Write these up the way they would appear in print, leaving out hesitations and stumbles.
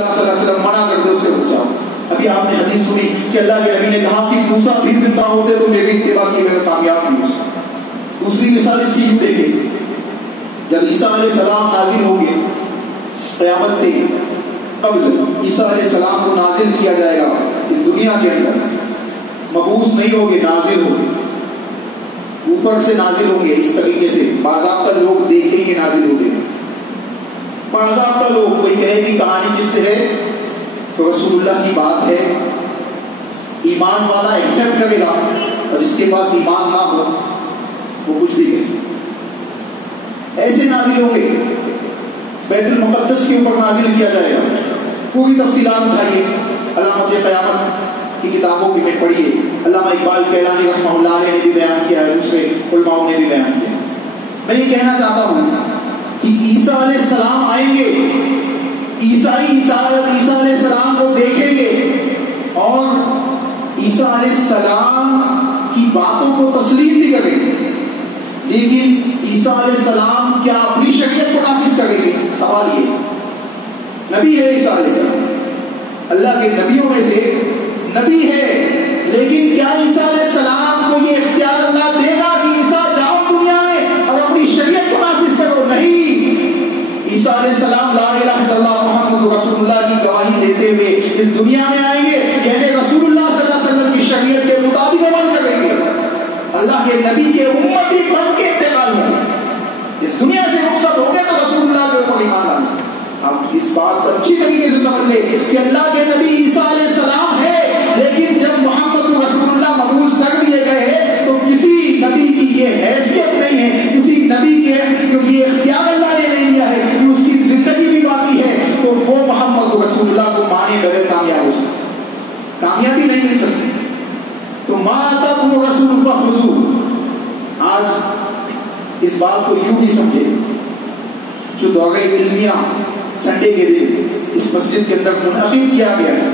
اللہ صلی اللہ علیہ وسلم منع کرتے اس سے رک جاؤ. ابھی آپ نے حدیث سنی کہ اللہ کے نبی نے کہا کہ موسیٰ بھی زندہ ہوتے تو میری اتباع کی بغیر کامیاب نہیں ہو سکتا. دوسری مثال اس کی دیکھیں، جب عیسیٰ علیہ السلام نازل ہوں گے قیامت سے قبل عیسیٰ علیہ السلام کو نازل کیا جائے گا اس دنیا کے اندر. مبعوث نہیں ہوگے، نازل ہوں گے، اوپر سے نازل ہوں گے. اس طریقے سے باضابطہ لوگ دیکھیں گے نازل ہوتے ہیں. باضابطہ لوگ، کوئی کہے گی کہانی کس سے ہے تو رسول اللہ کی بات ہے، ایمان والا ایکسپٹ کرے گا، اور جس کے پاس ایمان نہ ہو وہ کچھ بھی کہے. ایسے نازل ہوں گے. بیت المقدس کے اوپر نازل کیا جائے گا. پوری تفصیلات اٹھائیے علامت قیامت کی کتابوں کی میں پڑھیے. علامہ اقبال کیلانی رحمہ اللہ علیہ نے بھی بیان کیا ہے، دوسرے علماء نے بھی بیان کیا. میں یہ کہنا چاہتا ہوں کہ عیسیٰ علیہ السلام آئیں گے، عیسیٰ علیہ السلام کو دیکھیں گے اور عیسیٰ علیہ السلام کی باتوں کو تسلیم بھی کریں گے. لیکن عیسیٰ علیہ السلام کیا اپنی شریعت کو نافذ کریں گے؟ سوال یہ. نبی ہے عیسیٰ علیہ السلام، اللہ کے نبیوں میں سے نبی ہے، لیکن کیا عیسیٰ علیہ السلام کو یہ اختیار اللہ دے گا کہ عیسیٰ جاؤ دنیا میں اور اپنی شریعت کو نافذ کرو؟ نہیں. عیسیٰ علیہ السلام لا الہ الا اللہ محمد رسول اللہ کی گواہی دیتے ہوئے اس دنیا میں آئیں گے، یعنی رسول اللہ صلی اللہ علیہ وسلم کی شریعت کے مطابق عمل کریں گے، اللہ کے نبی کے امتی بن کے انتقال ہوں گے. اس دنیا سے رخصت ہو گئے تو رسول اللہ کے اوپر ایمان آنا. آپ اس بات کو اچھی طریقے سے سمجھ لیں کہ اللہ کے نبی عیسیٰ علیہ السلام ہے، لیکن جب محمد رسول اللہ مبعوث کر دیے گئے ہیں تو کسی نبی کی یہ حیثیت نہیں ہے، کسی نبی کے یہ اختیار اللہ نے نہیں دیا ہے کہ اس کی زندگی بھی باقی ہے تو وہ محمد رسول اللہ کو مانے بغیر کامیاب ہو سکتے، کامیابی نہیں مل سکتی. تو ما آتاکم الرسول فخذوہ. آج اس بات کو یوں بھی سمجھے، جو دورہ علمیہ سنڈے کے دن اس مسجد کے اندر منعقد کیا گیا ہے،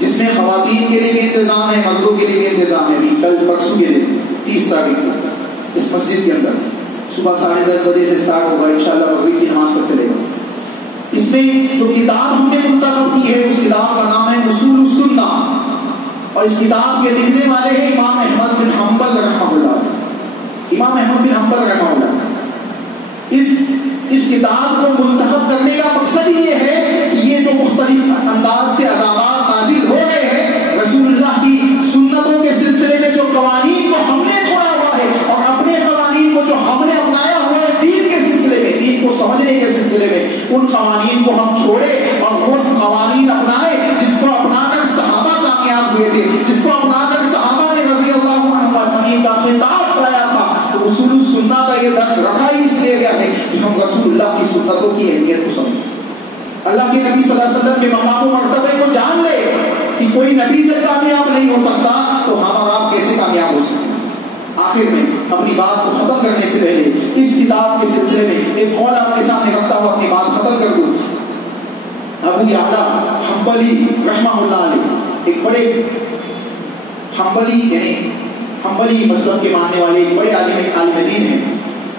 جس میں خواتین کے لیے بھی انتظام ہے، مردوں کے لیے بھی انتظام ہے. کل پرسوں کے دن 30 تاریخ کو اس مسجد کے اندر صبح 10:30 بجے سے اسٹارٹ ہوگا، انشاءاللہ مغرب کی نماز تک چلے گا. اس میں جو کتاب ہم نے منتخب کی ہے اس کتاب کا نام ہے اصول السنہ، اور اس کتاب کے لکھنے والے ہیں امام احمد بن حنبل رحمہ اللہ. امام احمد بن حنبل رحمہ اللہ. اس کتاب کو منتخب کرنے کا مقصد یہ ہے کہ یہ جو مختلف انداز سے عذابات نازل ہو رہے ہیں، رسول اللہ کی سنتوں کے سلسلے میں جو قوانین کو ہم نے چھوڑا ہوا ہے اور اپنے قوانین کو جو ہم نے اپنایا ہوا ہے دین کے سلسلے میں، دین کو سمجھنے کے سلسلے میں، ان قوانین کو ہم چھوڑے اور وہ قوانین اپنائے جس کو اپنا کر صحابہ کامیاب ہوئے تھے، جس کو اپنا کر صحابہ نے رضی اللہ عنہم اجمعین کا خطاب پایا تھا. تو اصول السنہ کا یہ درس رکھا ہی اس لیے گیا ہے کہ ہم رسول اللہ کی سنتوں کی اہمیت کو سمجھیں، اللہ کے نبی صلی اللہ علیہ وسلم کے مقام و مرتبے کو جان لے کہ کوئی نبی جب کامیاب نہیں ہو سکتا تو ہم اور آپ کیسے کامیاب ہو سکتے ہیں. آخر میں اپنی بات کو ختم کرنے سے پہلے اس کتاب کے سلسلے میں ایک قول آپ کے سامنے رکھتا ہوں، اپنی بات ختم کر دوں. ابو یعلا حنبلی رحمہ اللہ علیہ ایک بڑے حنبلی مسلک کے ماننے والے ایک بڑے عالم دین ہیں.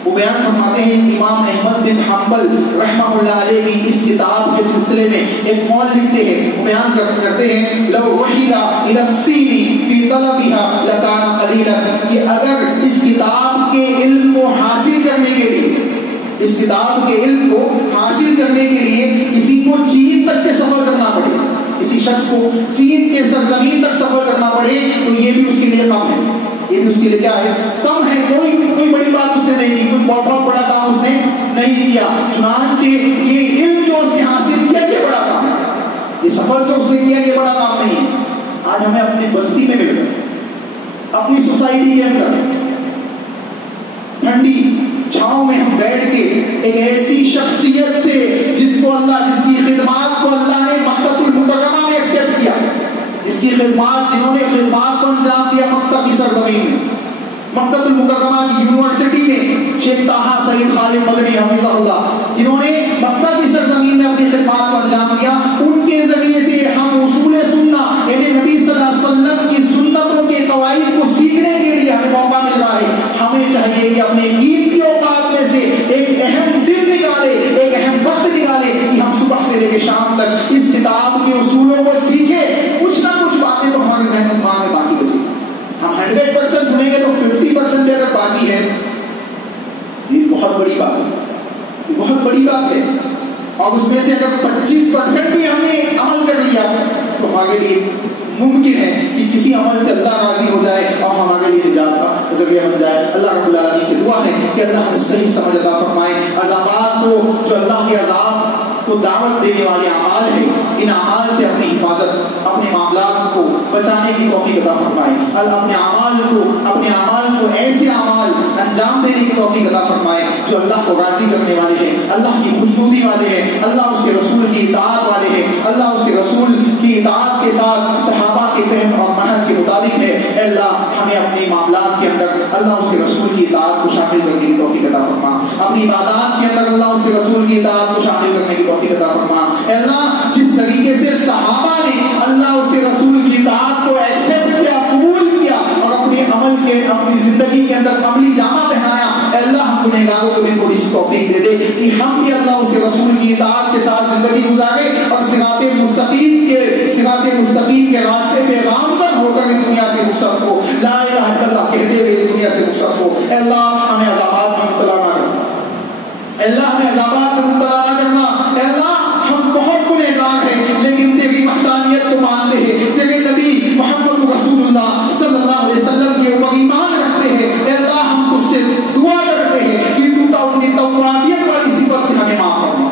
وہ بیان فرماتے ہیں امام احمد بن حنبل رحمہ اللہ علیہ کی اس کتاب کے سلسلے میں ایک قول لکھتے ہیں. وہ بیان کرتے ہیں لو وحیل الی الصین فی طلبها لکان قلیلا، کہ اگر اس کتاب کے علم کو حاصل کرنے کے لیے، اس کتاب کے علم کو حاصل کرنے کے لیے کسی کو چین تک کے سفر کرنا پڑے، کسی شخص کو چین کے سرزمین تک سفر کرنا پڑے تو یہ بھی اس کے لیے کم ہے. یہ بھی اس کے لیے کیا ہے؟ کم ہے. کوئی بڑی بات اس نے نہیں کی، کوئی بہت بڑا کام اس نے نہیں کیا. چنانچہ یہ علم جو اس نے حاصل کیا یہ بڑا کام ہے، یہ سفر جو اس نے کیا یہ بڑا کام نہیں ہے. آج ہمیں اپنی بستی میں مل کر، اپنی سوسائٹی کے اندر ٹھنڈی چھاؤں میں ہم بیٹھ کے ایک ایسی شخصیت سے جس کی خدمات کو اللہ نے مکہ المکرمہ میں ایکسپٹ کیا، جس کی خدمات، جنہوں نے خدمات کو انجام دیا مکہ کی سرزمین میں، مکہ المکرمہ کی یونیورسٹی میں شیخ طٰہٰ سعید خالد مدنی حفظہ اللہ، جنہوں نے مکہ کی سرزمین میں اپنی خدمات کو انجام دیا، ان کے ذریعے سے ہم اصول سنہ یعنی نبی صلی اللہ علیہ وسلم کی سنتوں کے قواعد کو سیکھنے کے لیے ہمیں موقع مل رہا ہے. ہمیں چاہیے کہ اپنے قیمتی اوقات میں سے ایک اہم دن نکالے، ایک اہم وقت نکالے کہ ہم صبح سے لے کے شام تک اس کتاب کے اصولوں کو سیکھے، کچھ نہ کچھ باتیں تو ہمارے ذہن و دماغ میں باقی بچی۔ ہم 100% سنیں گے تو 50% بھی اگر باقی ہے، یہ بہت بڑی بات ہے، یہ بہت بڑی بات ہے۔ اور اس میں سے اگر 25% بھی ہم نے عمل کر لیا تو ہمارے لیے ممکن ہے کہ کسی عمل سے اللہ راضی ہو جائے اور ہمارے لیے نجات کا ذریعہ بن جائے۔ اللہ رب العالمین سے دعا ہے کہ اللہ ہمیں صحیح سمجھ عطا فرمائے، عذابات کو، جو اللہ کے عذاب کو دعوت دینے والے اعمال ہیں، ان اعمال سے اپنی حفاظت، اپنے معاملات کو بچانے کی توفیق عطا فرمائے۔ اللہ اپنے اعمال کو ایسے اعمال انجام دینے کی توفیق عطا فرمائے جو اللہ کو راضی کرنے والے ہیں، اللہ کی خوشنودی والے ہیں، اللہ اس کے رسول کی اطاعت والے ہیں، اللہ اس کے رسول کی اطاعت کے ساتھ صحابہ کے فہم اور منہج کے مطابق ہے۔ اے اللہ ہمیں اپنے معاملات کے اندر اللہ اس کے رسول کی اطاعت کو شامل کرنے کی توفیق عطا فرما، اپنی عبادات کے اندر اللہ اس کے رسول کی اطاعت کو شامل کرنے کی توفیق عطا فرما۔ اے اللہ جس طریقے سے صحابہ نے اللہ اس کے رسول کی اطاعت کو ایکسپٹ کیا، قبول کیا اور اپنے عمل کے، اپنی زندگی کے اندر عملی جامہ پہنایا، اے اللہ ہم گنہگاروں کو بھی تھوڑی سی توفیق دے دے کہ ہم بھی اللہ اس کے رسول کی اطاعت کے ساتھ زندگی گزارے اور صراط مستقیم کے راستے پہ گامزن ہو کر اس دنیا سے رخصت ہو، لا الہ الا اللہ کہتے ہوئے اس دنیا سے رخصت ہو۔ اے اللہ ہمیں عذابات میں مبتلا نہ کرنا، اے اللہ ہمیں عذابات میں مبتلا نہ کرنا۔ اے اللہ ہم بہت گنہگار ہیں لیکن تیری وحدانیت کو مانتے ہیں، تیرے نبی محمد رسول اللہ صلی اللہ علیہ وسلم کے اوپر ایمان رکھتے ہیں۔ اے اللہ ہم تجھ سے دعا کرتے ہیں کہ تو اپنی توابیت والی صفت سے ہمیں معاف فرما۔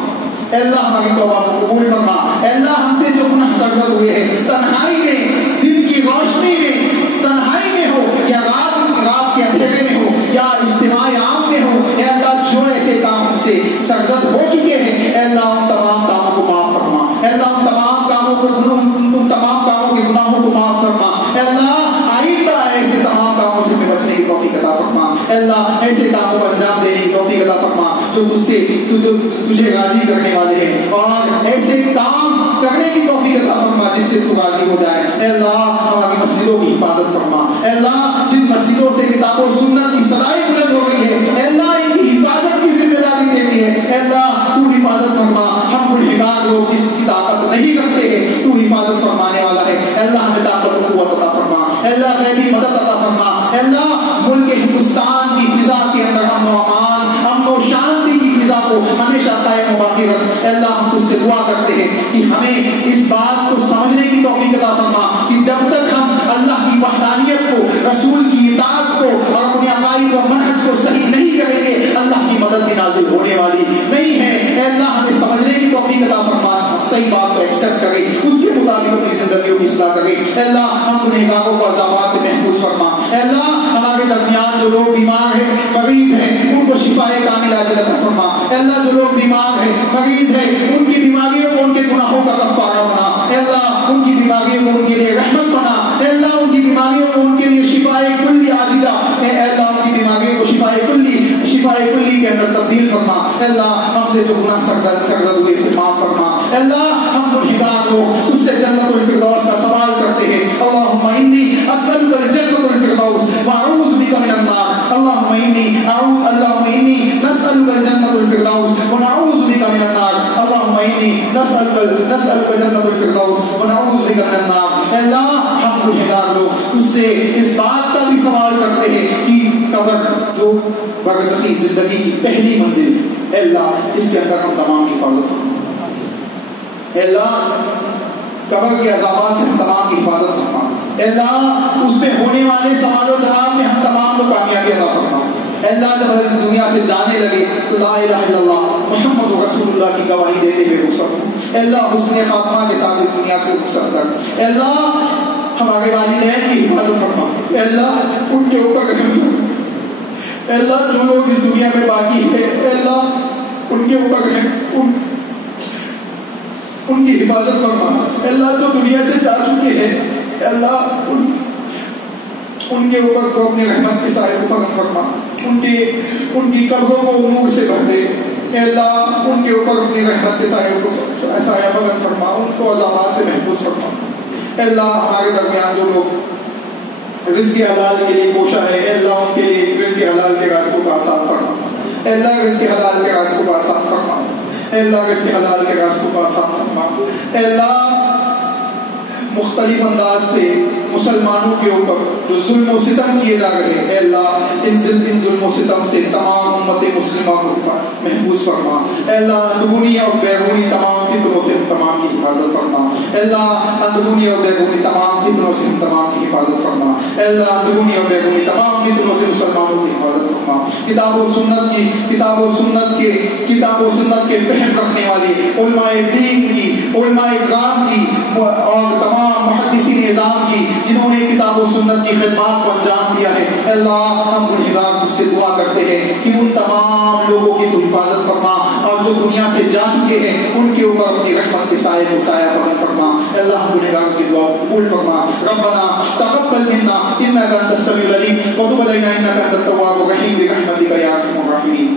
اے اللہ ہماری توبہ کو قبول فرما۔ اے اللہ ہم سے جو گناہ سرزد ہوئے ہیں، تنہائی میں، دن کی روشنی میں، تنہائی میں ہو یا رات کے اندھیرے میں ہو یا اجتماع عام میں ہو، اے اللہ جو ایسے کام ہم سے سرزد ہو چکے ہیں، اے اللہ ان تمام کاموں کو معاف فرما۔ اے اللہ ان تمام کاموں کے گناہوں کو معاف فرما۔ اے اللہ آئندہ ایسے تمام کاموں سے ہمیں بچنے کی توفیق عطا فرما۔ اے اللہ ایسے کاموں کو انجام دینے کی توفیق عطا فرما جو تجھے راضی کرنے والے ہیں، اور ایسے کام کرنے کی توفیق عطا فرما جس سے تو راضی ہو جائے۔ اے اللہ ہماری مسجدوں کی حفاظت فرما۔ اے اللہ جن مسجدوں سے کتاب و سنت کی صدائیں بلند ہو رہی ہے، اے اللہ ان کی حفاظت کی ذمہ داری تیری ہے۔ اے اللہ تو حفاظت فرما، ہم گنہگار لوگ اس کی طاقت نہیں رکھتے ہیں، تو حفاظت فرمانے والا ہے۔ اے اللہ ہمیں طاقت و قوت عطا فرما، اے اللہ غیبی مدد عطا فرما۔ اے اللہ ملک ہندوستان کی فضا کے اندر امن و امان، امن و شانتی کی فضا کو ہمیشہ قائم و باقی رکھ۔ اے اللہ ہم تجھ سے دعا کرتے ہیں کہ ہمیں اس بات کو سمجھنے کی توفیق عطا فرما کہ جب تک ہم اللہ کی وحدانیت کو، رسول کی اطاعت کو اور اپنے عقائد و منہج کو صحیح نہیں کریں گے، اللہ کی مدد بھی نازل ہونے والی نہیں ہے۔ اے اللہ ہمیں سمجھنے کی توفیق عطا فرما، صحیح بات کو ایکسپٹ کرے، اس کے مطابق اپنی زندگیوں کی اصلاح کرے۔ اے اللہ ہم گنہگاروں کو عذابات سے محفوظ فرما۔ اے اللہ ہمارے درمیان جو لوگ بیمار ہیں، مریض ہیں، ان کو شفائے کامل عاجل عطا فرما۔ اے اللہ جو لوگ بیمار ہیں، مریض ہیں، ان کی بیماریوں کو ان کے گناہوں کا کفارہ بنا۔ اے اللہ ان کی بیماریوں کو ان کے لیے رحمت بنا۔ اے اللہ ان کی بیماریوں کو ان کے لیے شفائے کلی عاجلہ، اے اللہ ان کی بیماریوں کو شفائے کلی کے اندر تبدیل فرما۔ اے اللہ ہم سے جو گناہ سرزد ہوئے اسے معاف فرما۔ اے اللہ ہم گنہگار لوگ تجھ سے جنت الفردوس کا سوال کرتے ہیں، اللہم انی اسألک الجنت الفردوس واعوذ بک من النار۔ اللہم انی نسألک الجنت الفردوس ونعوذ بک من النار۔ اللہم انی نسألک جنت الفردوس ونعوذ بک من النار۔ اے اللہ ہم گنہگار لوگ تجھ سے اس بات کا بھی سوال کرتے ہیں کہ قبر جو برزخی زندگی کی پہلی منزل ہے، اے اللہ اس کے اندر ہم تمام کی حفاظت فرما۔ اے اللہ قبر کے عذابات سے ہم تمام کی حفاظت فرما۔ اے اللہ اس میں ہونے والے سوال و جواب میں ہم تمام کو کامیابی عطا فرما۔ اے اللہ جب ہم اس دنیا سے جانے لگے تو لا الہ الا اللہ محمد رسول اللہ کی گواہی دیتے ہوئے رخصت ہوں۔ اے اللہ حسن خاتمہ کے ساتھ اس دنیا سے رخصت کر۔ اے اللہ ہمارے والدین کی حفاظت فرما۔ اے اللہ ان کے اوپر رحم فرما۔ اے اللہ جو لوگ اس دنیا میں باقی ہے، اے اللہ ان کے اوپر رحم، ان کی حفاظت فرما۔ اے اللہ جو دنیا سے جا چکے ہیں، اے اللہ ان کے اوپر تو اپنے رحمت کے سائے کو فضل فرما، ان کی قبروں کو نور سے بھر دے۔ اے اللہ ان کے اوپر اپنی رحمت کے سائے کو سایہ فضل فرما، ان کو عذابات سے محفوظ فرما۔ اے اللہ ہمارے درمیان جو لوگ رزق حلال کے لیے کوشاں ہے، اے اللہ ان کے لیے رزق حلال کے راستوں کو آسان فرما۔ اے اللہ رزق حلال کے راستوں کو آسان فرما۔ اے اللہ رزق حلال کے راستوں کا آسان فرما. اے اللہ مختلف انداز سے مسلمانوں کے اوپر جو ظلم و ستم کیے جا رہے ہیں، اے اللہ ان ظلم و ستم سے تمام امت مسلمہ کو محفوظ فرما. اے اللہ اندرونی اور بیرونی تمام فتنوں سے ہم تمام کی حفاظت فرما. اے اللہ اندرونی اور بیرونی تمام فتنوں سے ہم تمام کی حفاظت فرما. اے اللہ اندرونی اور بیرونی تمام فتنوں سے مسلمانوں کی حفاظت فرما. کتاب و سنت کے فہم رکھنے والے علماء دین کی، علماء کرام کی اور تمام محدثین نظام کی جنہوں نے کتاب و سنت کی خدمات کو انجام دیا ہے، اے اللہ ہم گنہگار تجھ سے دعا کرتے ہیں کہ ان تمام لوگوں کی تو حفاظت فرما اور جو دنیا سے جا چکے ہیں ان کے اوپر اپنی رحمت کے سائے کو سایہ فرما. اے اللہ ہم گنہگاروں کی دعا قبول فرما. ربنا تقبل منا انك انت السميع العليم وتب علينا انك انت التواب الرحيم برحمتك يا ارحم الراحمين.